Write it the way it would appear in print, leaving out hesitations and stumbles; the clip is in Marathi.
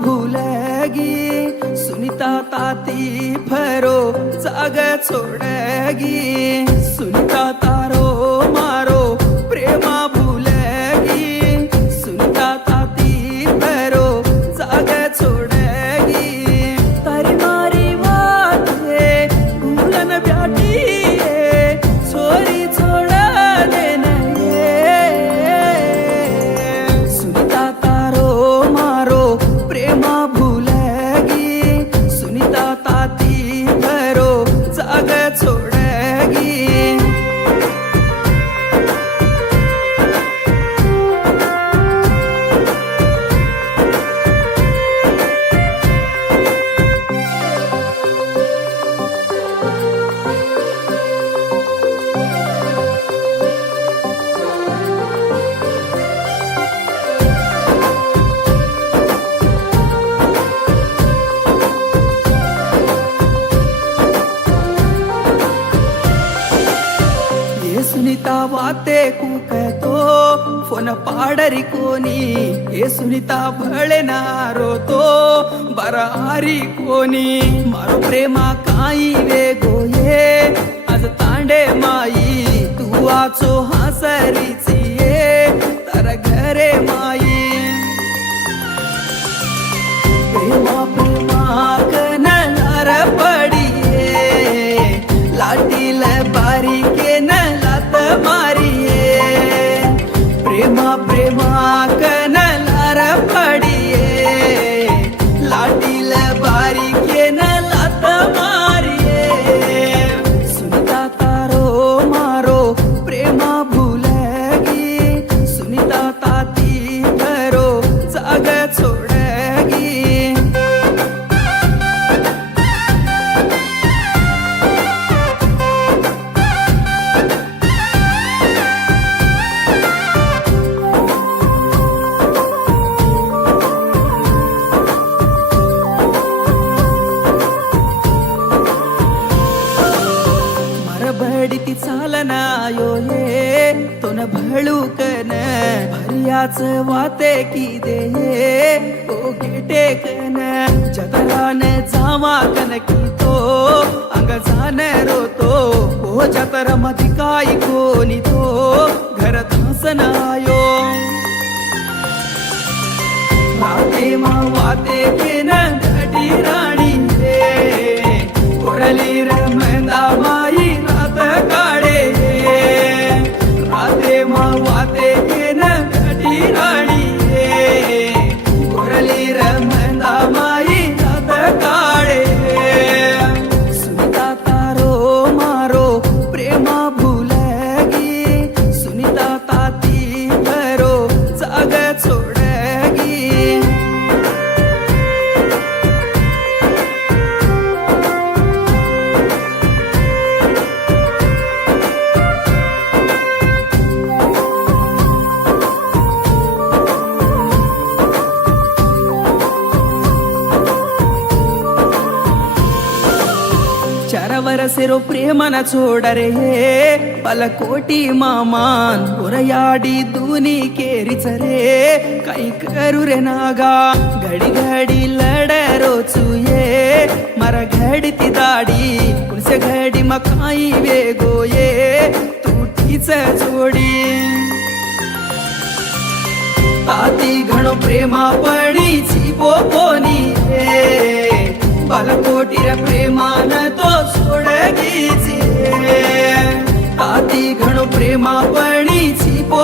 भूलगी सुनीता ताती फरो जाग छोडगी सुनीता तारो मारो प्रेमा भूलगी सुनीता ताती फरो जाग छोडगी तारी मारी वाटे भूलन ब्याटी छोरी छोड़ा देना सुनीता तारो मारो प्रेमा भूलगी सुनीता ताती भरो जाग छोडगी सुनीता वाते कुकतो फोन पाडरी कोणी हे सुनीता भळे नारो तो बरारी कोणी मारो प्रेमा काई वेगो ये आज तांडे माई तू आचो हासरीची ये तर घरे माई प्रेमा प्रेमा कनलार पडिये लाटील बारीके न मारिये प्रेमा प्रेमा कनलार पडिये लाटील बारीके न लात मारिये सुनीता तारो मारो प्रेमा भूलगी सुनीता ताती भरो जाग छोडगी बडती चालनायो ये तो न भळूकन भरियाच वाते की दे ओ गेटे कन जतरान जावा कन की तो अंग जान रोतो ओ जतर मधी काय कोणी तो घर धासनायो राते मा वाते के न घडी राणी रे ओरली रमंदा माई काळे राते वाते के न घडी राणी गोरली रमंदा माई रात काळे सुनीता तारो मारो प्रेमा भूलगी सुनीता ताती भरो जाग छोडगी ಚರವರಸೆರೋ ಪ್ರೇಮನ ಚೋಡರೆ ಪಲಕೋಟಿ ಮಾಮಾನ್ ಹೊರಯಾಡಿ ದೂನಿ ಕೇರಿಚರೆ ಕೈ ಕರುರೆ ನಾಗ घडी घडी लडरो चुये मर घडती दाडी कुसे घडी मकाई वेगो ये तुटीच जोडी ताती घणो प्रेमा पडी छिपो कोणी पलकोटीर प्रेमान तो सोडगीची ताती घणो प्रेमा पडी छिपो